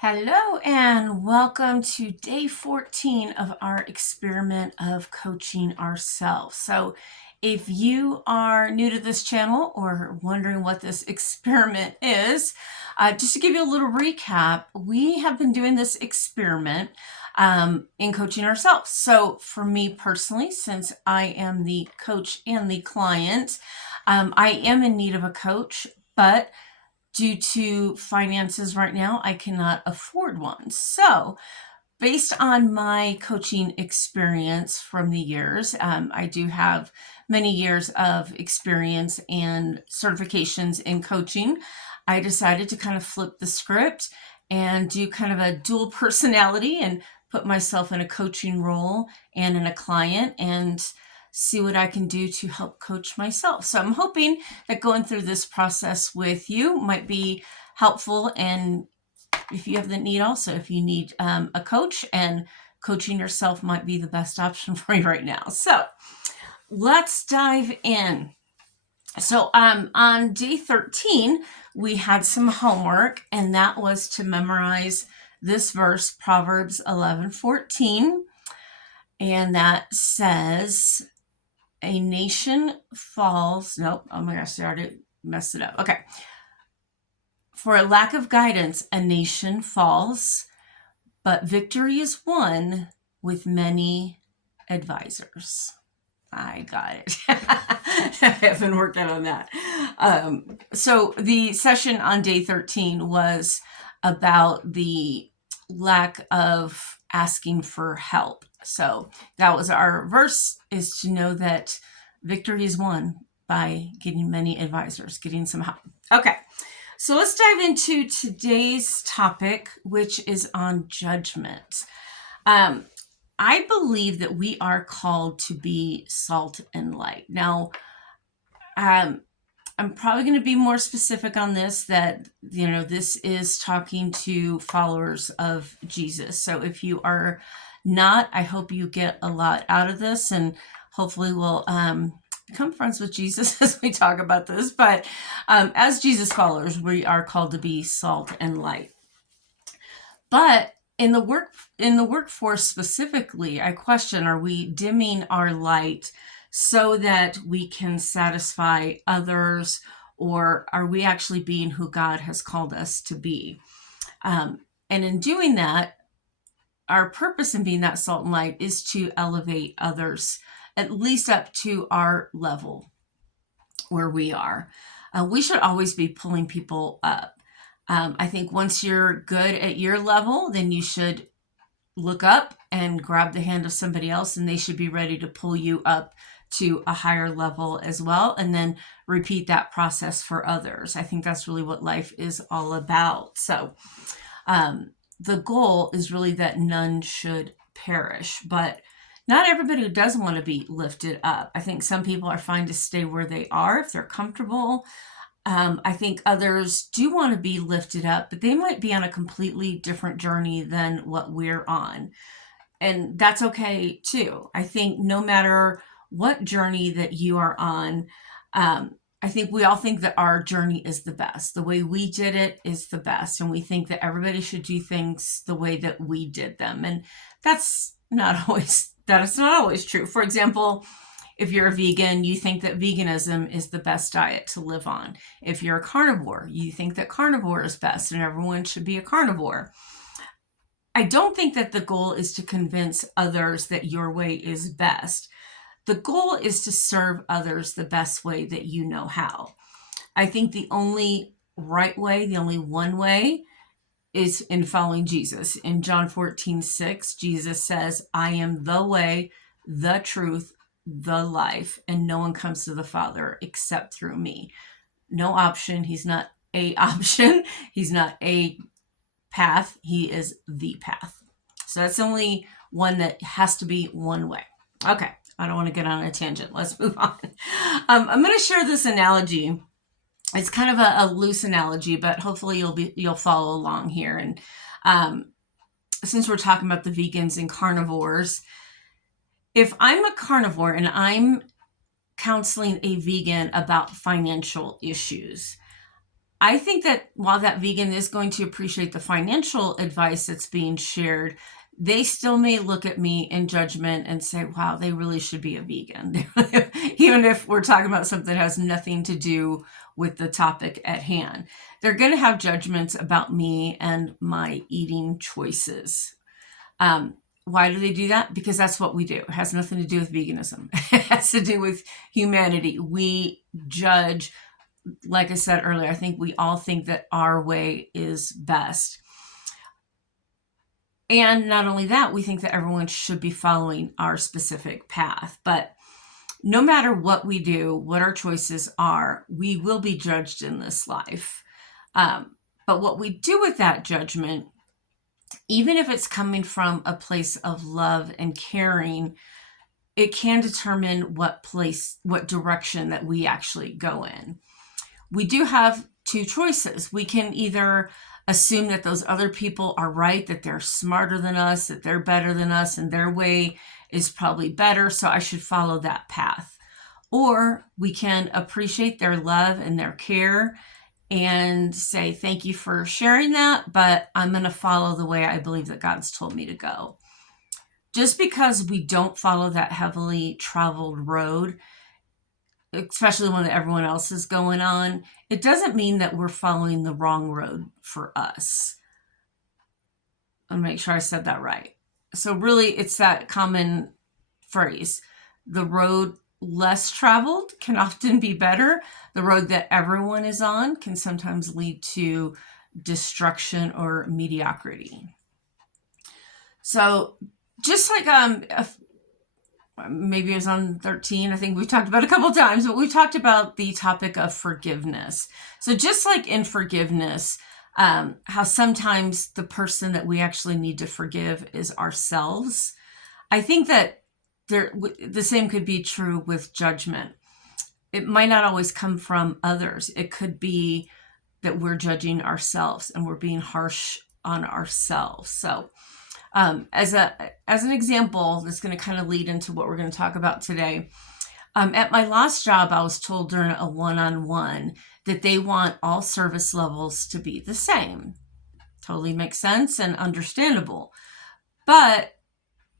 Hello and welcome to day 14 of our experiment of coaching ourselves. So if you are new to this channel or wondering what this experiment is, just to give you a little recap, we have been doing this experiment in coaching ourselves. So for me personally, since I am the coach and the client, I am in need of a coach, but due to finances right now, I cannot afford one. So, based on my coaching experience from the years, I do have many years of experience and certifications in coaching. I decided to kind of flip the script and do kind of a dual personality and put myself in a coaching role and in a client and see what I can do to help coach myself. So I'm hoping that going through this process with you might be helpful. And if you have the need also, if you need a coach, and coaching yourself might be the best option for you right now. So let's dive in. So on day 13, we had some homework, and that was to memorize this verse, Proverbs 11:14. And that says, a nation falls. Nope. Oh my gosh, I already messed it up. Okay. For a lack of guidance, a nation falls, but victory is won with many advisors. I got it. I have been working on that. So the session on day 13 was about the lack of asking for help. So that was our verse, is to know that victory is won by getting many advisors, getting some help. Okay. So let's dive into today's topic, which is on judgment. I believe that we are called to be salt and light. Now, I'm probably going to be more specific on this, that, this is talking to followers of Jesus. So if you are not, I hope you get a lot out of this, and hopefully we'll become friends with Jesus as we talk about this. But as Jesus followers, we are called to be salt and light. But in the workforce specifically, I question, are we dimming our light so that we can satisfy others, or are we actually being who God has called us to be? And in doing that, our purpose in being that salt and light is to elevate others, at least up to our level where we are. We should always be pulling people up. I think once you're good at your level, then you should look up and grab the hand of somebody else, and they should be ready to pull you up to a higher level as well, and then repeat that process for others. I think that's really what life is all about. So the goal is really that none should perish, but not everybody does want to be lifted up. I think some people are fine to stay where they are if they're comfortable. I think others do want to be lifted up, but they might be on a completely different journey than what we're on. And that's okay too. I think no matter what journey that you are on, I think we all think that our journey is the best. The way we did it is the best. And we think that everybody should do things the way that we did them. And that is not always true. For example, if you're a vegan, you think that veganism is the best diet to live on. If you're a carnivore, you think that carnivore is best and everyone should be a carnivore. I don't think that the goal is to convince others that your way is best. The goal is to serve others the best way that you know how. I think the only right way, the only one way, is in following Jesus. In John 14:6, Jesus says, I am the way, the truth, the life, and no one comes to the Father except through me. No option. He's not a option. He's not a path. He is the path. So that's the only one that has to be one way. Okay. I don't want to get on a tangent. Let's move on. I'm going to share this analogy. It's kind of a loose analogy, but hopefully you'll follow along here. And since we're talking about the vegans and carnivores, if I'm a carnivore and I'm counseling a vegan about financial issues, I think that while that vegan is going to appreciate the financial advice that's being shared, they still may look at me in judgment and say, wow, they really should be a vegan. Even if we're talking about something that has nothing to do with the topic at hand. They're going to have judgments about me and my eating choices. Why do they do that? Because that's what we do. It has nothing to do with veganism. It has to do with humanity. We judge, like I said earlier, I think we all think that our way is best. And not only that, we think that everyone should be following our specific path. But no matter what we do, what our choices are, we will be judged in this life. But what we do with that judgment, even if it's coming from a place of love and caring, it can determine what direction that we actually go in. We do have two choices. We can either assume that those other people are right, that they're smarter than us, that they're better than us, and their way is probably better, so I should follow that path. Or we can appreciate their love and their care and say, thank you for sharing that, but I'm going to follow the way I believe that God's told me to go. Just because we don't follow that heavily traveled road, especially when everyone else is going on, it doesn't mean that we're following the wrong road for us. I'll make sure I said that right. So really, it's that common phrase. The road less traveled can often be better. The road that everyone is on can sometimes lead to destruction or mediocrity. So just like maybe it was on 13, I think we've talked about it a couple times, but we talked about the topic of forgiveness. So just like in forgiveness, how sometimes the person that we actually need to forgive is ourselves. I think that the same could be true with judgment. It might not always come from others. It could be that we're judging ourselves and we're being harsh on ourselves. So as an example, that's going to kind of lead into what we're going to talk about today. At my last job, I was told during a one-on-one that they want all service levels to be the same. Totally makes sense and understandable. But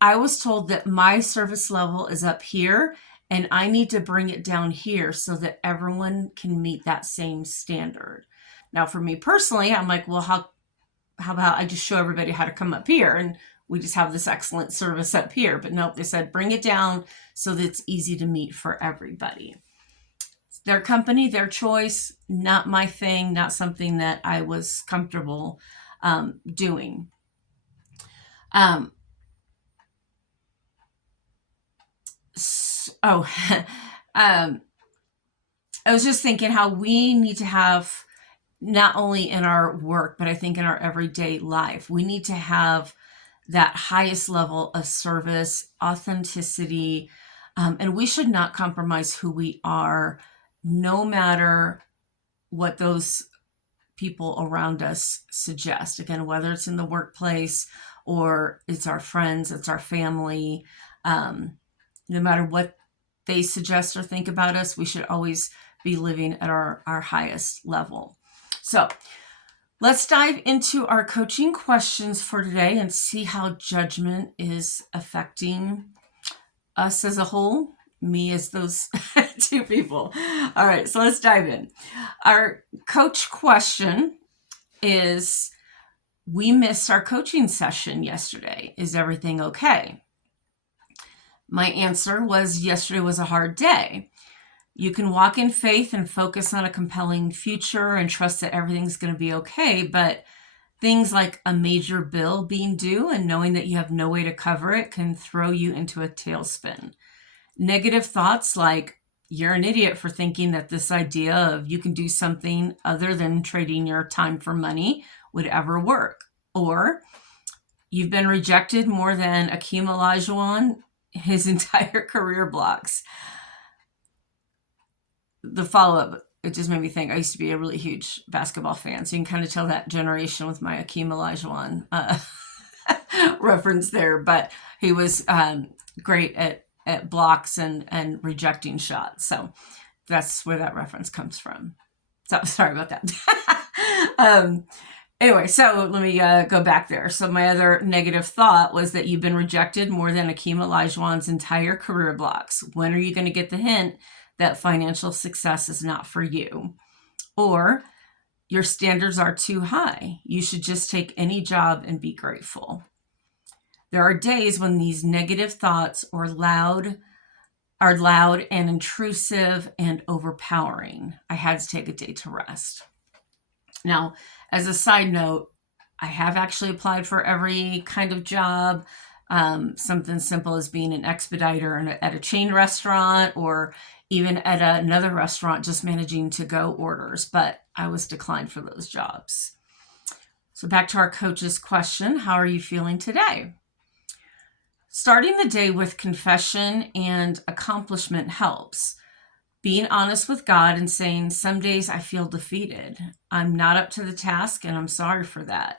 I was told that my service level is up here and I need to bring it down here so that everyone can meet that same standard. Now, for me personally, I'm like, well, how about I just show everybody how to come up here and we just have this excellent service up here? But nope, they said bring it down so that it's easy to meet for everybody. It's their company, their choice, not my thing, not something that I was comfortable doing. I was just thinking how we need to have, not only in our work, but I think in our everyday life, we need to have that highest level of service, authenticity, and we should not compromise who we are, no matter what those people around us suggest. Again, whether it's in the workplace or it's our friends, it's our family, no matter what they suggest or think about us, we should always be living at our highest level. So let's dive into our coaching questions for today and see how judgment is affecting us as a whole, me as those two people. All right, so let's dive in. Our coach question is, we missed our coaching session yesterday. Is everything okay? My answer was, yesterday was a hard day. You can walk in faith and focus on a compelling future and trust that everything's going to be okay, but things like a major bill being due and knowing that you have no way to cover it can throw you into a tailspin. Negative thoughts like, you're an idiot for thinking that this idea of you can do something other than trading your time for money would ever work. Or, you've been rejected more than Akeem Olajuwon his entire career blocks. The follow-up, it just made me think, I used to be a really huge basketball fan, so you can kind of tell that generation with my Akeem Olajuwon reference there, but he was great at blocks and rejecting shots, so that's where that reference comes from. So sorry about that. Anyway, so let me go back there. So my other negative thought was that you've been rejected more than Akeem Olajuwon's entire career blocks. When are you going to get the hint that financial success is not for you? Or your standards are too high. You should just take any job and be grateful. There are days when these negative thoughts are loud and intrusive and overpowering. I had to take a day to rest. Now, as a side note, I have actually applied for every kind of job. Something simple as being an expediter at a chain restaurant, or even at another restaurant just managing to-go orders, but I was declined for those jobs. So back to our coach's question, how are you feeling today? Starting the day with confession and accomplishment helps. Being honest with God and saying, some days I feel defeated. I'm not up to the task and I'm sorry for that.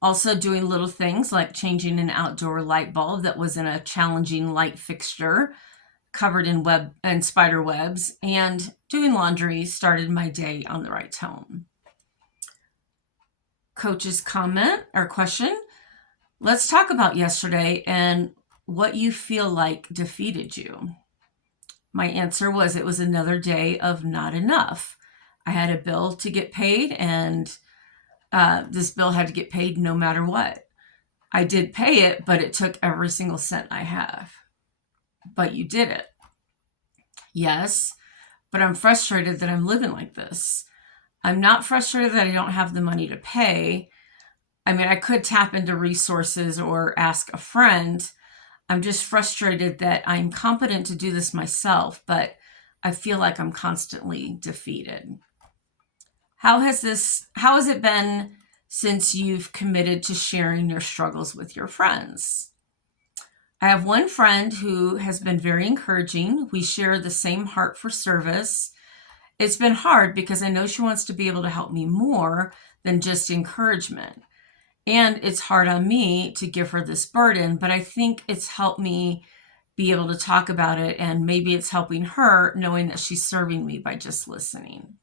Also doing little things like changing an outdoor light bulb that was in a challenging light fixture covered in web and spider webs, and doing laundry started my day on the right tone. Coach's comment or question, let's talk about yesterday and what you feel like defeated you. My answer was it was another day of not enough. I had a bill to get paid, and this bill had to get paid no matter what. I did pay it, but it took every single cent I have. But you did it. Yes, but I'm frustrated that I'm living like this. I'm not frustrated that I don't have the money to pay. I mean, I could tap into resources or ask a friend. I'm just frustrated that I'm competent to do this myself, but I feel like I'm constantly defeated. How has it been since you've committed to sharing your struggles with your friends? I have one friend who has been very encouraging. We share the same heart for service. It's been hard because I know she wants to be able to help me more than just encouragement. And it's hard on me to give her this burden, but I think it's helped me be able to talk about it, and maybe it's helping her knowing that she's serving me by just listening.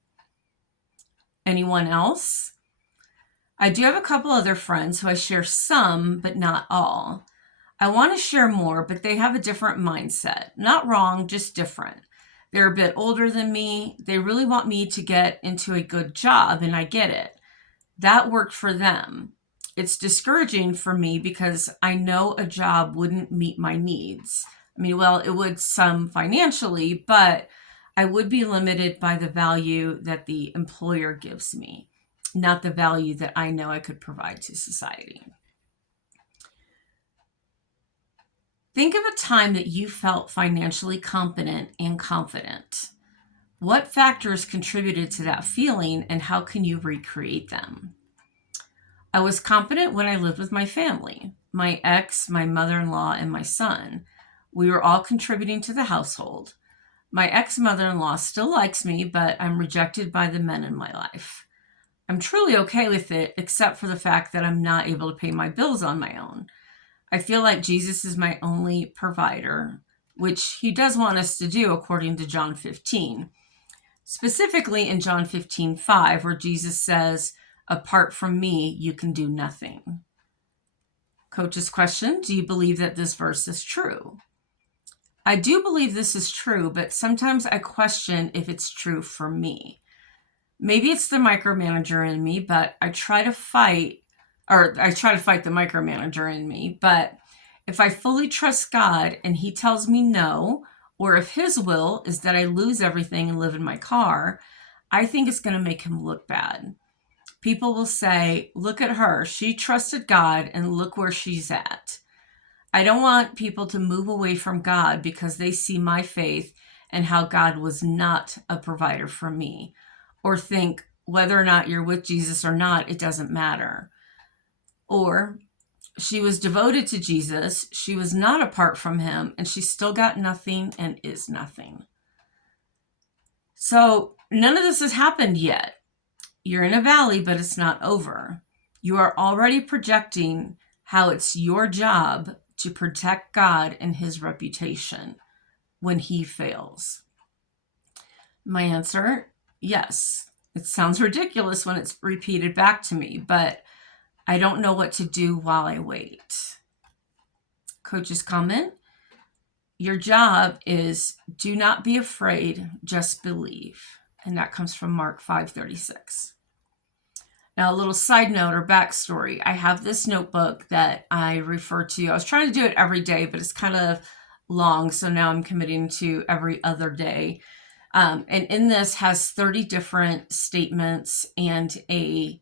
Anyone else? I do have a couple other friends who I share some, but not all. I want to share more, but they have a different mindset. Not wrong, just different. They're a bit older than me. They really want me to get into a good job, and I get it. That worked for them. It's discouraging for me because I know a job wouldn't meet my needs. I mean, well, it would some financially, but I would be limited by the value that the employer gives me, not the value that I know I could provide to society. Think of a time that you felt financially competent and confident. What factors contributed to that feeling, and how can you recreate them? I was confident when I lived with my family, my ex, my mother-in-law, and my son. We were all contributing to the household. My ex-mother-in-law still likes me, but I'm rejected by the men in my life. I'm truly okay with it, except for the fact that I'm not able to pay my bills on my own. I feel like Jesus is my only provider, which he does want us to do according to John 15. Specifically in John 15:5, where Jesus says, apart from me, you can do nothing. Coach's question, do you believe that this verse is true? I do believe this is true, but sometimes I question if it's true for me. Maybe it's the micromanager in me, but I try to fight the micromanager in me. But if I fully trust God and he tells me no, or if his will is that I lose everything and live in my car, I think it's going to make him look bad. People will say, look at her. She trusted God and look where she's at. I don't want people to move away from God because they see my faith and how God was not a provider for me, or think whether or not you're with Jesus or not, it doesn't matter. Or she was devoted to Jesus, she was not apart from him, and she still got nothing and is nothing. So none of this has happened yet. You're in a valley, but it's not over. You are already projecting how it's your job to protect God and his reputation when he fails. My answer, yes. It sounds ridiculous when it's repeated back to me, but I don't know what to do while I wait. Coach's comment: your job is do not be afraid, just believe. And that comes from Mark 5:36. Now, a little side note or backstory. I have this notebook that I refer to. I was trying to do it every day, but it's kind of long. So now I'm committing to every other day. And in this has 30 different statements and a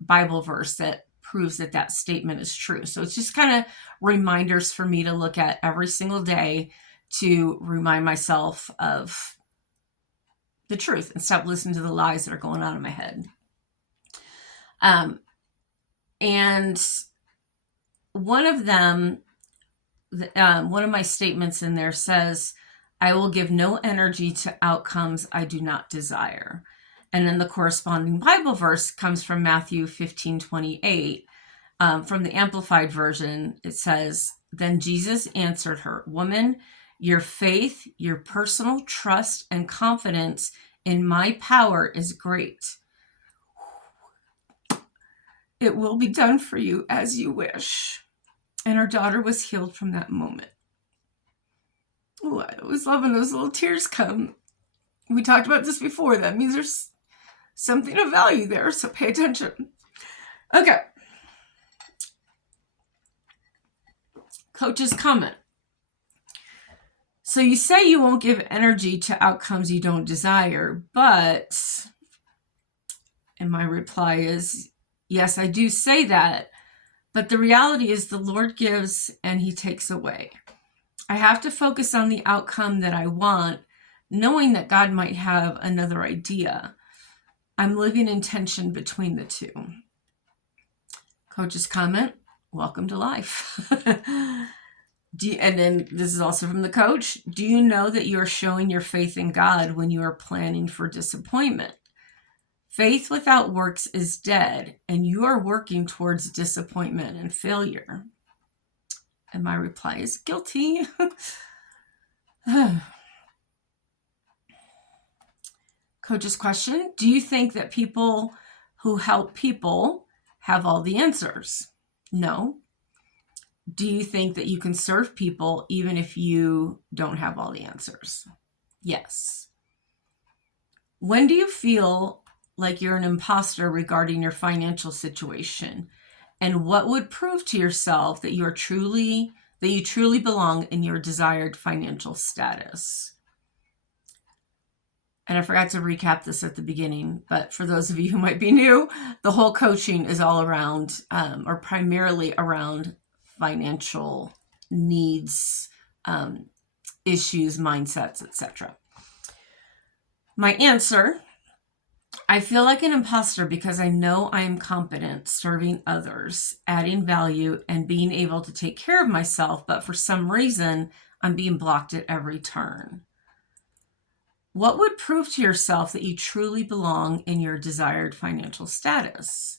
Bible verse that proves that that statement is true. So it's just kind of reminders for me to look at every single day to remind myself of the truth and stop listening to the lies that are going on in my head. And one of them, one of my statements in there says, I will give no energy to outcomes I do not desire. And then the corresponding Bible verse comes from Matthew 15:28. From the Amplified Version, it says, then Jesus answered her, woman, your faith, your personal trust and confidence in my power is great. It will be done for you as you wish. And her daughter was healed from that moment. Oh, I always love when those little tears come. We talked about this before. That means there's something of value there, so pay attention. Okay. Coach's comment. So you say you won't give energy to outcomes you don't desire, but, and my reply is, yes, I do say that, but the reality is the Lord gives and he takes away. I have to focus on the outcome that I want, knowing that God might have another idea. I'm living in tension between the two. Coach's comment, welcome to life. And then this is also from the coach. Do you know that you are showing your faith in God when you are planning for disappointment? Faith without works is dead, and you are working towards disappointment and failure. And my reply is guilty. Coach's question, do you think that people who help people have all the answers? No. Do you think that you can serve people even if you don't have all the answers? Yes. When do you feel like you're an imposter regarding your financial situation? And what would prove to yourself that you truly belong in your desired financial status? And I forgot to recap this at the beginning, but for those of you who might be new, the whole coaching is all around, or primarily around financial needs, issues, mindsets, etc. My answer: I feel like an imposter because I know I am competent serving others, adding value, and being able to take care of myself, but for some reason, I'm being blocked at every turn. What would prove to yourself that you truly belong in your desired financial status?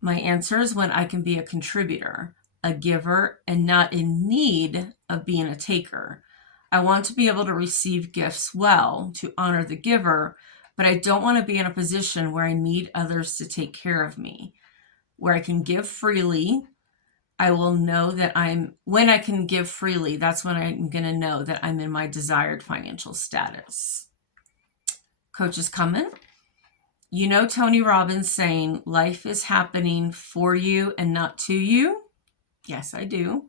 My answer is when I can be a contributor, a giver, and not in need of being a taker. I want to be able to receive gifts well, to honor the giver, but I don't want to be in a position where I need others to take care of me. Where I can give freely, I will know that when I can give freely, that's when I'm going to know that I'm in my desired financial status. Coach's comment. You know Tony Robbins saying, life is happening for you and not to you? Yes, I do.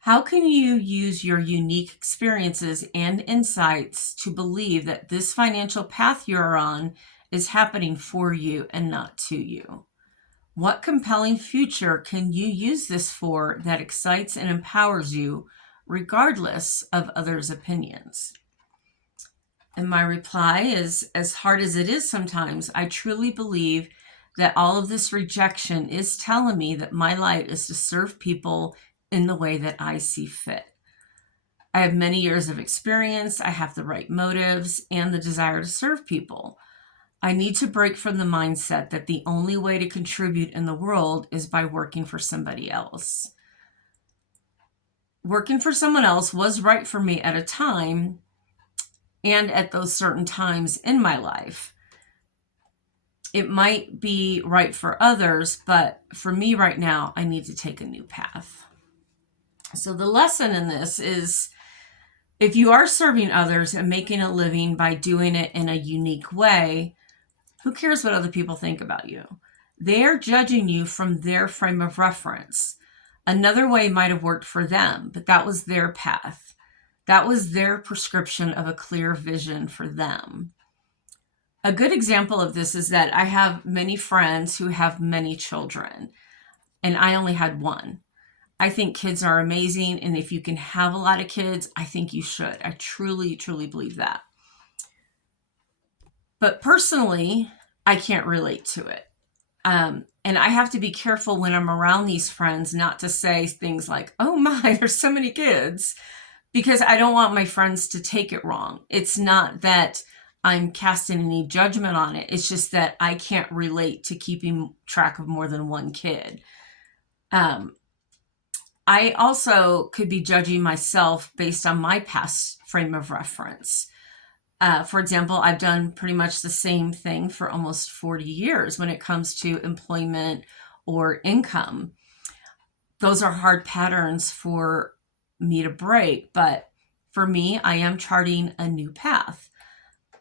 How can you use your unique experiences and insights to believe that this financial path you're on is happening for you and not to you? What compelling future can you use this for that excites and empowers you, regardless of others' opinions? And my reply is, as hard as it is sometimes, I truly believe that all of this rejection is telling me that my light is to serve people in the way that I see fit. I have many years of experience. I have the right motives and the desire to serve people. I need to break from the mindset that the only way to contribute in the world is by working for somebody else. Working for someone else was right for me at a time and at those certain times in my life. It might be right for others, but for me right now, I need to take a new path. So the lesson in this is, if you are serving others and making a living by doing it in a unique way, who cares what other people think about you? They're judging you from their frame of reference. Another way might have worked for them, but that was their path. That was their prescription of a clear vision for them. A good example of this is that I have many friends who have many children, and I only had one. I think kids are amazing, and if you can have a lot of kids, I think you should. I truly, truly believe that. But personally, I can't relate to it. And I have to be careful when I'm around these friends not to say things like, oh my, there's so many kids, because I don't want my friends to take it wrong. It's not that I'm casting any judgment on it. It's just that I can't relate to keeping track of more than one kid. I also could be judging myself based on my past frame of reference. For example, I've done pretty much the same thing for almost 40 years when it comes to employment or income. Those are hard patterns for me to break, but for me, I am charting a new path,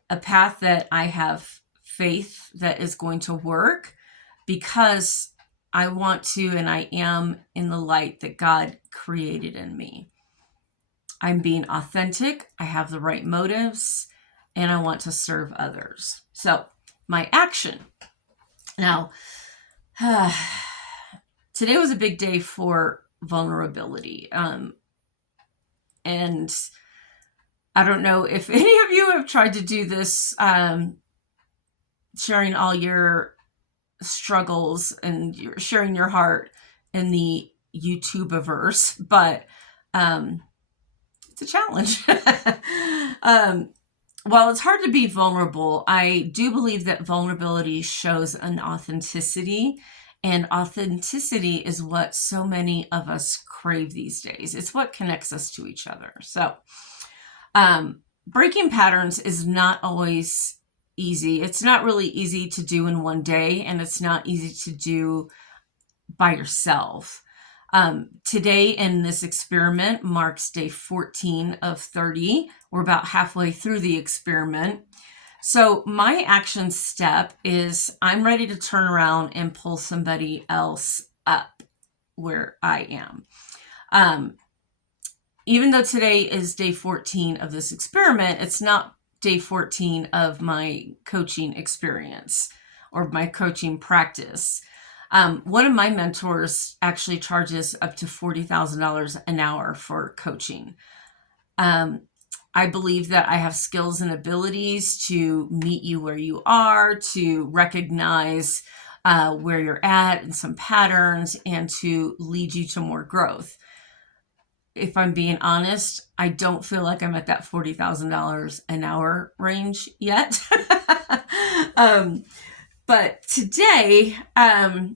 a path that I have faith that is going to work, because I want to, and I am in the light that God created in me. I'm being authentic. I have the right motives, and I want to serve others. So my action. Now, today was a big day for vulnerability. And I don't know if any of you have tried to do this, sharing all your struggles and you're sharing your heart in the YouTubeverse, but it's a challenge. While it's hard to be vulnerable, I do believe that vulnerability shows an authenticity, and authenticity is what so many of us crave these days. It's what connects us to each other. So breaking patterns is not always easy. It's not really easy to do in one day, and it's not easy to do by yourself. Today in this experiment marks day 14 of 30. We're about halfway through the experiment. So my action step is I'm ready to turn around and pull somebody else up where I am. Even though today is day 14 of this experiment, it's not day 14 of my coaching experience or my coaching practice. One of my mentors actually charges up to $40,000 an hour for coaching. I believe that I have skills and abilities to meet you where you are, to recognize where you're at and some patterns, and to lead you to more growth. If I'm being honest, I don't feel like I'm at that $40,000 an hour range yet. But today, I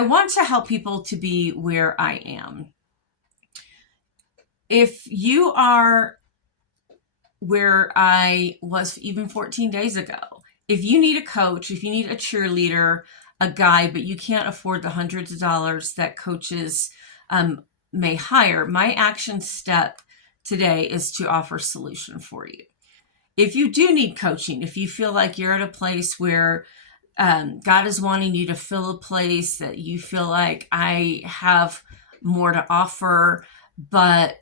want to help people to be where I am. If you are where I was even 14 days ago, if you need a coach, if you need a cheerleader, a guide, but you can't afford the hundreds of dollars that coaches may hire, my action step today is to offer a solution for you. If you do need coaching, if you feel like you're at a place where God is wanting you to fill a place that you feel like I have more to offer, but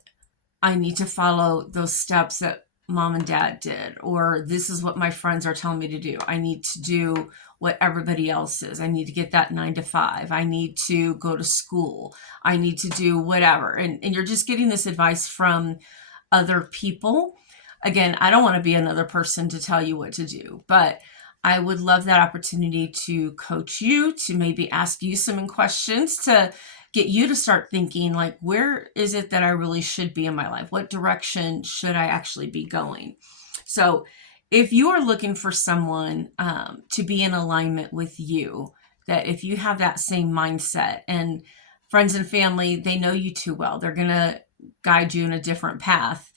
I need to follow those steps that mom and dad did, or this is what my friends are telling me to do. I need to do what everybody else is. I need to get that 9 to 5. I need to go to school. I need to do whatever. And you're just getting this advice from other people. Again, I don't want to be another person to tell you what to do, but I would love that opportunity to coach you, to maybe ask you some questions, to get you to start thinking, like, where is it that I really should be in my life? What direction should I actually be going? So if you are looking for someone to be in alignment with you, that if you have that same mindset, and friends and family, they know you too well, they're going to guide you in a different path.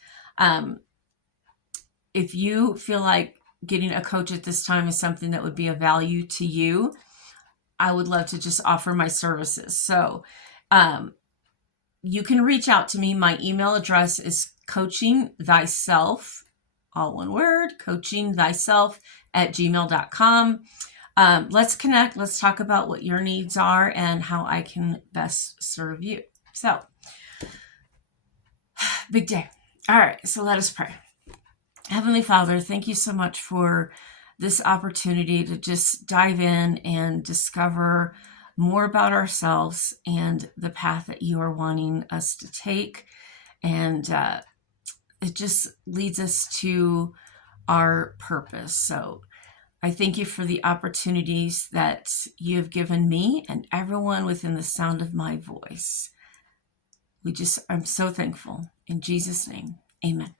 If you feel like getting a coach at this time is something that would be of value to you, I would love to just offer my services. So you can reach out to me. My email address is coachingthyself, all one word, coachingthyself@gmail.com. Let's connect. Let's talk about what your needs are and how I can best serve you. So, big day. All right, so let us pray. Heavenly Father, thank you so much for this opportunity to just dive in and discover more about ourselves and the path that you are wanting us to take. And it just leads us to our purpose. So I thank you for the opportunities that you have given me and everyone within the sound of my voice. I'm so thankful. In Jesus' name, amen.